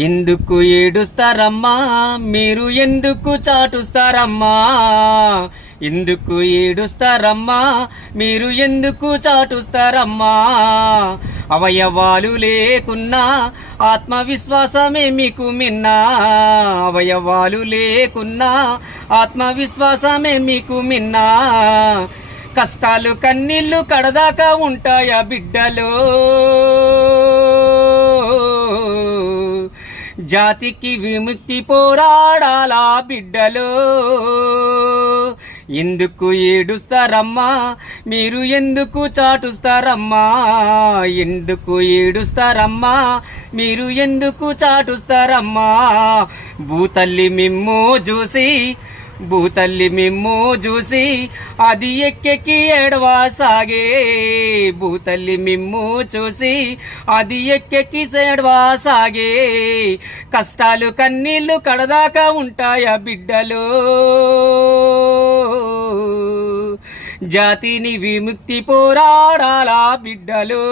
ఎందుకు ఏడుస్తారమ్మా మీరు ఎందుకు చాటుస్తారమ్మా ఎందుకు ఏడుస్తారమ్మా మీరు ఎందుకు చాటుస్తారమ్మా అవయవాలు లేకున్నా ఆత్మవిశ్వాసమే మీకు మిన్నా అవయవాలు లేకున్నా ఆత్మవిశ్వాసమే మీకు మిన్నా కష్టాలు కన్నీళ్లు కడదాకా ఉంటాయా బిడ్డలో జాతికి విముక్తి పోరాడాలా బిడ్డలో ఎందుకు ఏడుస్తారమ్మా మీరు ఎందుకు చాటుస్తారమ్మా ఎందుకు ఏడుస్తారమ్మా మీరు ఎందుకు చాటుస్తారమ్మా భూతల్లి మిమ్ము చూసి అది ఎక్కెక్కి ఏడవాసాగే భూతల్లి మిమ్ము చూసి అది ఎక్కెక్కి ఏడవాసాగే కష్టాలు కన్నీళ్లు కడదాకా ఉంటాయా బిడ్డలో జాతిని విముక్తి పోరాడాలా బిడ్డలో